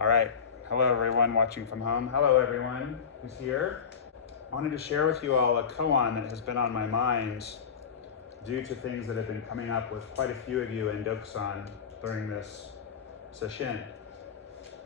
All right. Hello, everyone watching from home. Hello, everyone who's here. I wanted to share with you all a koan that has been on my mind due to things that have been coming up with quite a few of you in Dokusan during this session.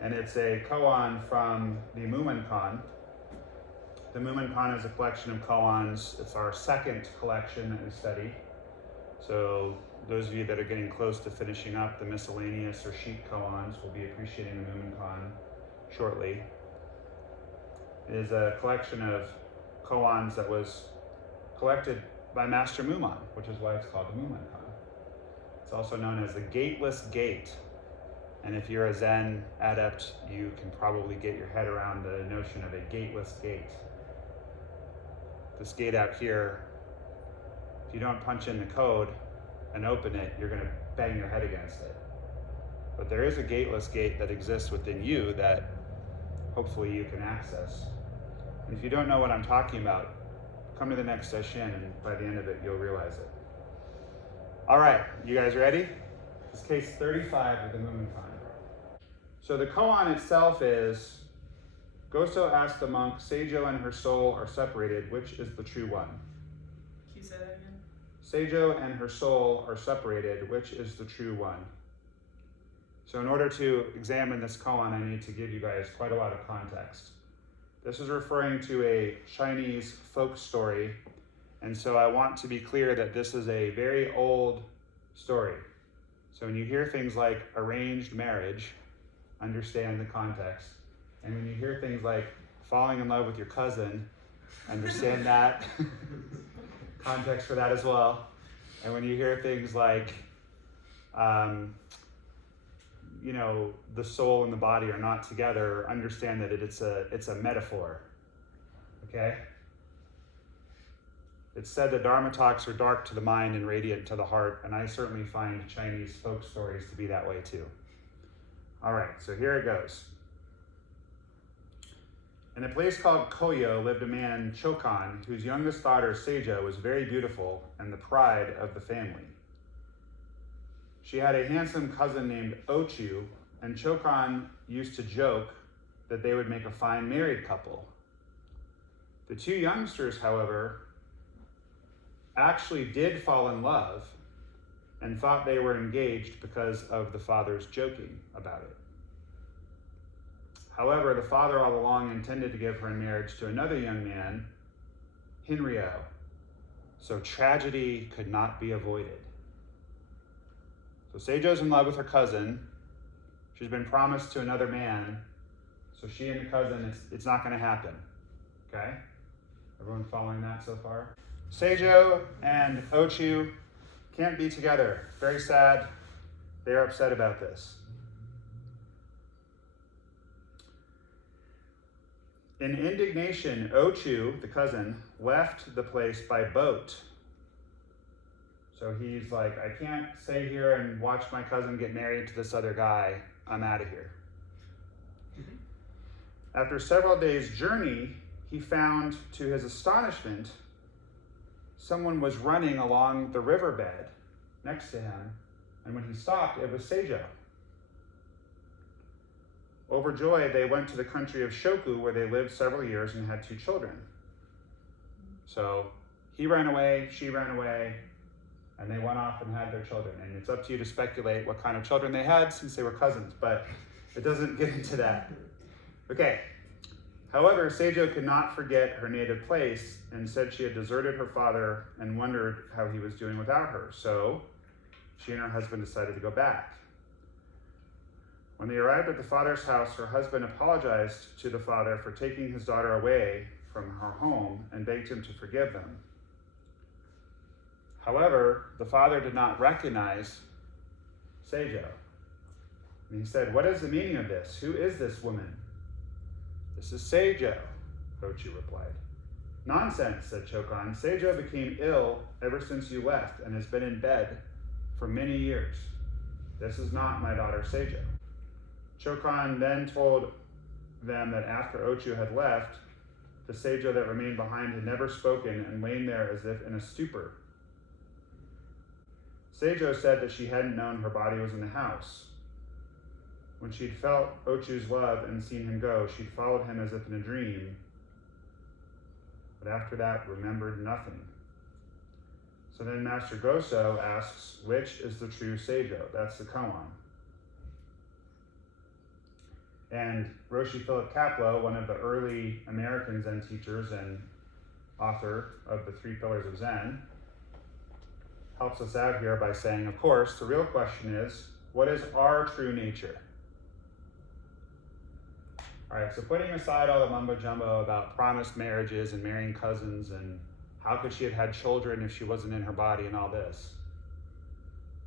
And it's a koan from the Mumonkan. The Mumonkan is a collection of koans. It's our second collection that we study. So those of you that are getting close to finishing up the miscellaneous or sheet koans will be appreciating the Mumonkan shortly. It is a collection of koans that was collected by Master Mumon, which is why it's called the Mumonkan. It's also known as the Gateless Gate. And if you're a Zen adept, you can probably get your head around the notion of a gateless gate. This gate out here, if you don't punch in the code and open it, you're going to bang your head against it. But there is a gateless gate that exists within you that hopefully you can access. And if you don't know what I'm talking about, come to the next session and by the end of it, you'll realize it. All right, you guys ready? This is case 35 of the Mumonkan. So the koan itself is, Goso asked the monk, Seijo and her soul are separated, which is the true one? Can you say that again? Seijo and her soul are separated, which is the true one? So in order to examine this koan, I need to give you guys quite a lot of context. This is referring to a Chinese folk story, and so I want to be clear that this is a very old story. So when you hear things like arranged marriage, understand the context. And when you hear things like falling in love with your cousin, understand that context for that as well. And when you hear things like, the soul and the body are not together, understand that it's a metaphor, okay? It's said that Dharma talks are dark to the mind and radiant to the heart, and I certainly find Chinese folk stories to be that way too. All right, so here it goes. In a place called Koyo lived a man, Chokan, whose youngest daughter, Seijo, was very beautiful and the pride of the family. She had a handsome cousin named Ochu, and Chokan used to joke that they would make a fine married couple. The two youngsters, however, actually did fall in love and thought they were engaged because of the father's joking about it. However, the father all along intended to give her in marriage to another young man, Hinryo, so tragedy could not be avoided. So Seijo's in love with her cousin. She's been promised to another man, so she and the cousin, it's not going to happen, okay? Everyone following that so far? Seijo and Ochu can't be together. Very sad. They're upset about this. In indignation, Ochu, the cousin, left the place by boat. So he's like, I can't stay here and watch my cousin get married to this other guy. I'm out of here. After several days' journey, he found, to his astonishment, someone was running along the riverbed next to him, and when he stopped, it was Seijo. Overjoyed, they went to the country of Shoku, where they lived several years and had 2 children. So he ran away, she ran away, and they went off and had their children. And it's up to you to speculate what kind of children they had since they were cousins, but it doesn't get into that. Okay. However, Seijo could not forget her native place and said she had deserted her father and wondered how he was doing without her. So she and her husband decided to go back. When they arrived at the father's house, her husband apologized to the father for taking his daughter away from her home and begged him to forgive them. However, the father did not recognize Seijo. And he said, what is the meaning of this? Who is this woman? This is Seijo, Ochu replied. Nonsense, said Chokan. Seijo became ill ever since you left and has been in bed for many years. This is not my daughter Seijo. Chokan then told them that after Ochu had left, the Seijo that remained behind had never spoken and lain there as if in a stupor. Seijo said that she hadn't known her body was in the house. When she'd felt Ochu's love and seen him go, she'd followed him as if in a dream, but after that remembered nothing. So then Master Goso asks, which is the true Seijo? That's the koan. And Roshi Philip Kapleau, one of the early American Zen teachers and author of the 3 Pillars of Zen, helps us out here by saying, of course, the real question is, what is our true nature? All right, so putting aside all the mumbo jumbo about promised marriages and marrying cousins and how could she have had children if she wasn't in her body and all this,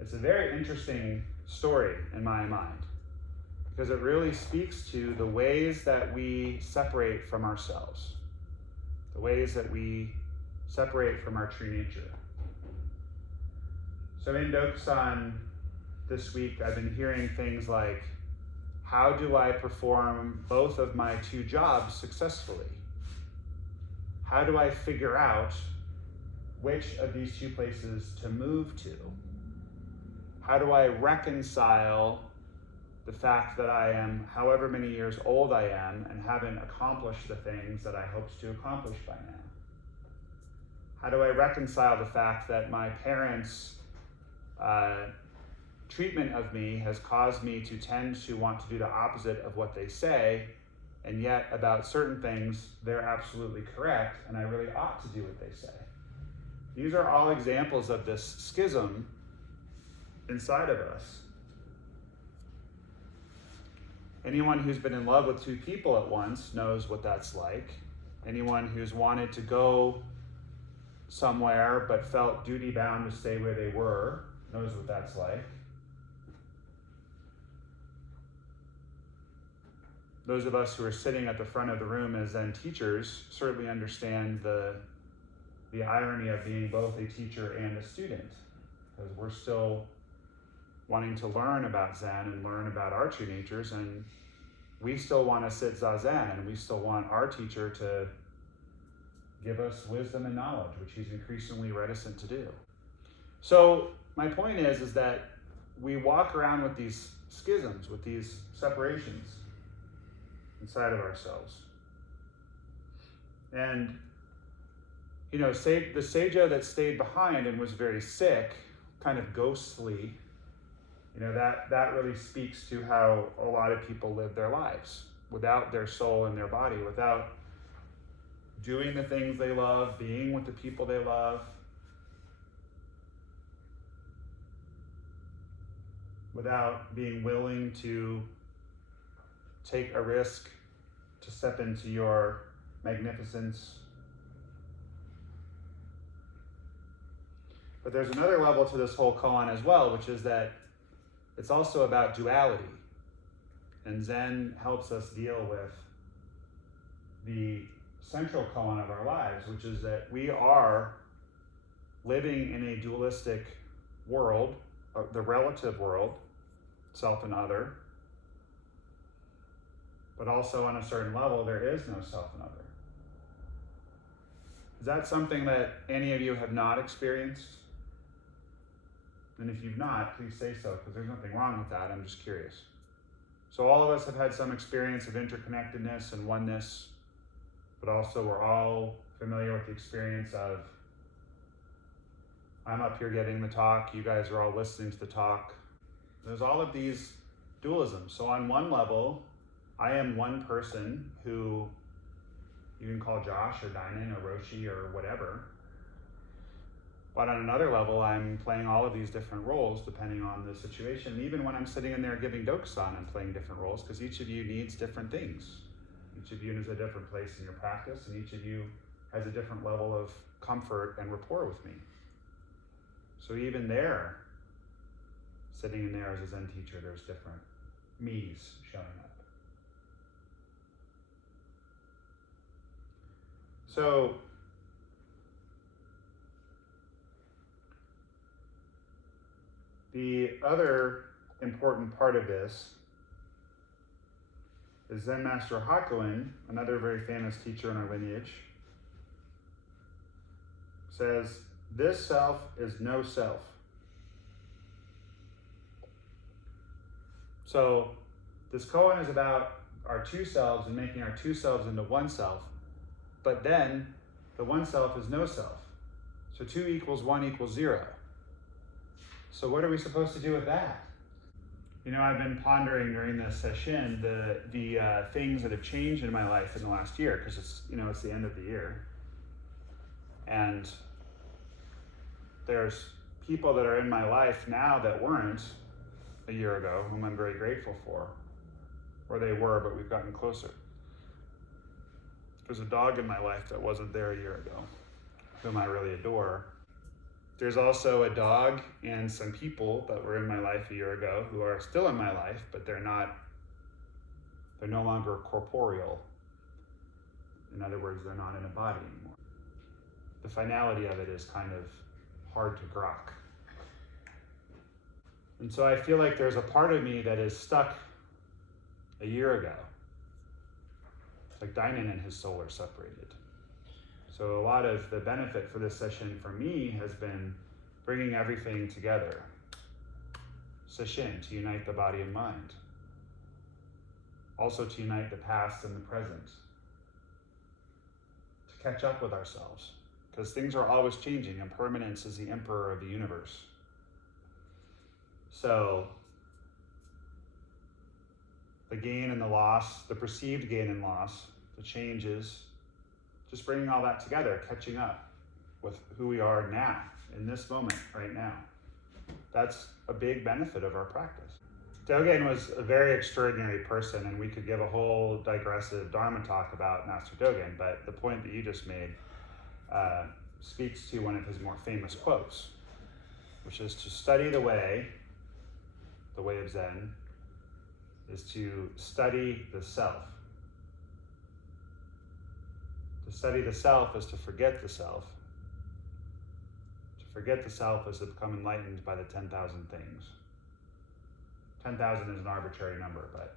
it's a very interesting story in my mind, because it really speaks to the ways that we separate from ourselves, the ways that we separate from our true nature. So in Dokusan this week, I've been hearing things like, how do I perform both of my 2 jobs successfully? How do I figure out which of these 2 places to move to? How do I reconcile the fact that I am however many years old I am and haven't accomplished the things that I hoped to accomplish by now? How do I reconcile the fact that my parents' treatment of me has caused me to tend to want to do the opposite of what they say, and yet about certain things, they're absolutely correct, and I really ought to do what they say? These are all examples of this schism inside of us. Anyone who's been in love with 2 people at once knows what that's like. Anyone who's wanted to go somewhere but felt duty bound to stay where they were knows what that's like. Those of us who are sitting at the front of the room as Zen teachers certainly understand the irony of being both a teacher and a student, because we're still wanting to learn about Zen and learn about our true natures, and we still want to sit Zazen, and we still want our teacher to give us wisdom and knowledge, which he's increasingly reticent to do. So my point is that we walk around with these schisms, with these separations inside of ourselves. And, you know, the Seijo that stayed behind and was very sick, kind of ghostly, you know, that really speaks to how a lot of people live their lives without their soul and their body, without doing the things they love, being with the people they love, without being willing to take a risk to step into your magnificence. But there's another level to this whole koan as well, which is that it's also about duality. And Zen helps us deal with the central koan of our lives, which is that we are living in a dualistic world, the relative world, self and other. But also on a certain level, there is no self and other. Is that something that any of you have not experienced? And if you've not, please say so, because there's nothing wrong with that. I'm just curious. So all of us have had some experience of interconnectedness and oneness, but also we're all familiar with the experience of, I'm up here getting the talk, you guys are all listening to the talk. There's all of these dualisms. So on one level, I am one person who you can call Josh or Dinan or Roshi or whatever. But on another level, I'm playing all of these different roles depending on the situation. And even when I'm sitting in there giving Dokusan, I'm playing different roles because each of you needs different things. Each of you is a different place in your practice, and each of you has a different level of comfort and rapport with me. So even there, sitting in there as a Zen teacher, there's different me's showing up. So the other important part of this is Zen Master Hakuin, another very famous teacher in our lineage, says, this self is no self. So This koan is about our two selves and making our two selves into one self, but then the one self is no self. So 2 equals 1 equals 0. So what are we supposed to do with that? You know, I've been pondering during this session the things that have changed in my life in the last year, because it's the end of the year. And there's people that are in my life now that weren't a year ago, whom I'm very grateful for. Or they were, but we've gotten closer. There's a dog in my life that wasn't there a year ago, whom I really adore. There's also a dog and some people that were in my life a year ago who are still in my life, but they're no longer corporeal. In other words, they're not in a body anymore. The finality of it is kind of hard to grok. And so I feel like there's a part of me that is stuck a year ago. It's like Dynan and his soul are separated. So a lot of the benefit for this session for me has been bringing everything together. Session, to unite the body and mind. Also to unite the past and the present. To catch up with ourselves. Because things are always changing, and permanence is the emperor of the universe. So the gain and the loss, the perceived gain and loss, the changes, just bringing all that together, catching up with who we are now, in this moment, right now. That's a big benefit of our practice. Dogen was a very extraordinary person, and we could give a whole digressive Dharma talk about Master Dogen, but the point that you just made speaks to one of his more famous quotes, which is to study the way of Zen, is to study the self. To study the self is to forget the self. To forget the self is to become enlightened by the 10,000 things. 10,000 is an arbitrary number, but.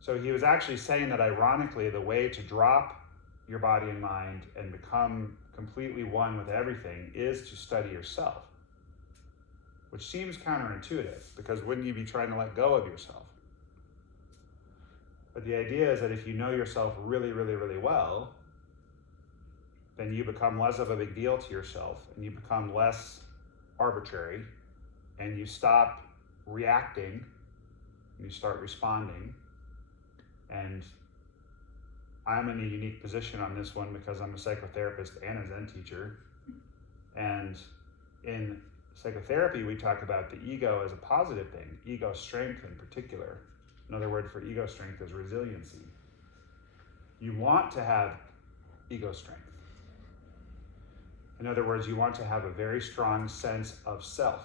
So he was actually saying that ironically, the way to drop your body and mind and become completely one with everything is to study yourself. Which seems counterintuitive, because wouldn't you be trying to let go of yourself? But the idea is that if you know yourself really, really, really well, then you become less of a big deal to yourself, and you become less arbitrary, and you stop reacting, and you start responding. And I'm in a unique position on this one because I'm a psychotherapist and a Zen teacher. And in psychotherapy, we talk about the ego as a positive thing, ego strength in particular. Another word for ego strength is resiliency. You want to have ego strength. In other words, you want to have a very strong sense of self.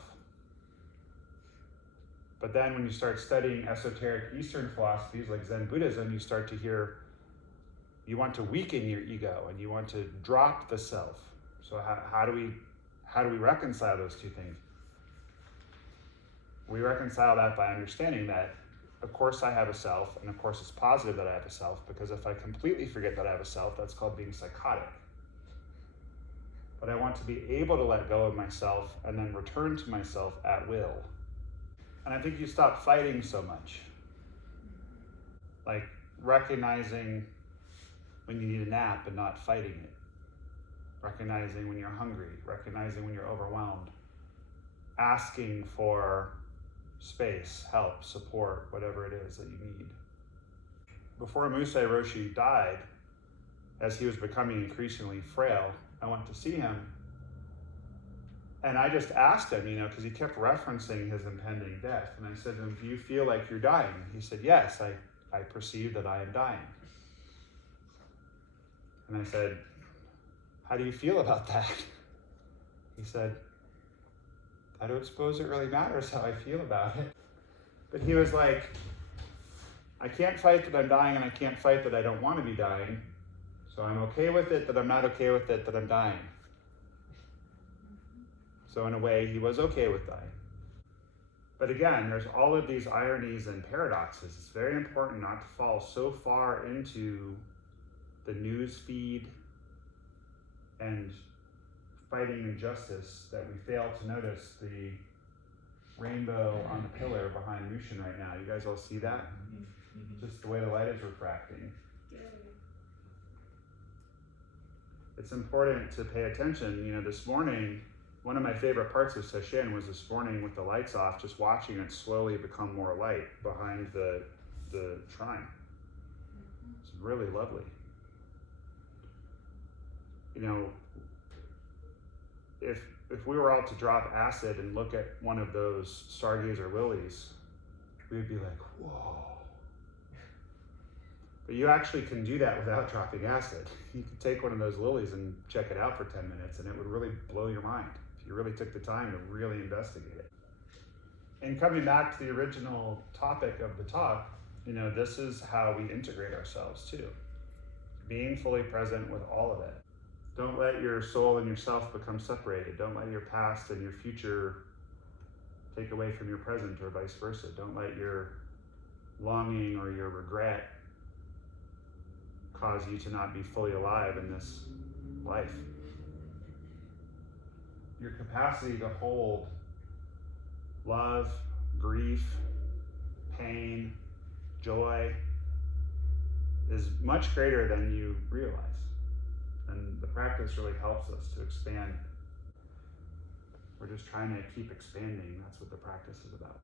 But then when you start studying esoteric Eastern philosophies like Zen Buddhism, you start to hear you want to weaken your ego and you want to drop the self. So how do we reconcile those two things? We reconcile that by understanding that, of course, I have a self, and of course, it's positive that I have a self, because if I completely forget that I have a self, that's called being psychotic. But I want to be able to let go of myself and then return to myself at will. And I think you stop fighting so much. Like recognizing when you need a nap and not fighting it. Recognizing when you're hungry, recognizing when you're overwhelmed, asking for space, help, support, whatever it is that you need. Before Musai Roshi died, as he was becoming increasingly frail, I went to see him, and I just asked him, because he kept referencing his impending death, and I said to him, do you feel like you're dying? He said, yes, I perceive that I am dying. And I said, how do you feel about that? He said, I don't suppose it really matters how I feel about it. But he was like, I can't fight that I'm dying, and I can't fight that I don't want to be dying. So I'm okay with it, that I'm not okay with it, that I'm dying. So in a way, he was okay with dying. But again, there's all of these ironies and paradoxes. It's very important not to fall so far into the news feed and fighting injustice that we fail to notice the rainbow on the pillar behind Mushin right now. You guys all see that? Just the way the light is refracting. Yay. It's important to pay attention. You know, this morning, one of my favorite parts of Sesshin was this morning with the lights off, just watching it slowly become more light behind the shrine. It's really lovely. You know, if we were all to drop acid and look at one of those stargazer lilies, we'd be like, whoa. But you actually can do that without dropping acid. You could take one of those lilies and check it out for 10 minutes and it would really blow your mind if you really took the time to really investigate it. And coming back to the original topic of the talk, you know, this is how we integrate ourselves too. Being fully present with all of it. Don't let your soul and yourself become separated. Don't let your past and your future take away from your present or vice versa. Don't let your longing or your regret cause you to not be fully alive in this life. Your capacity to hold love, grief, pain, joy is much greater than you realize. And the practice really helps us to expand. We're just trying to keep expanding. That's what the practice is about.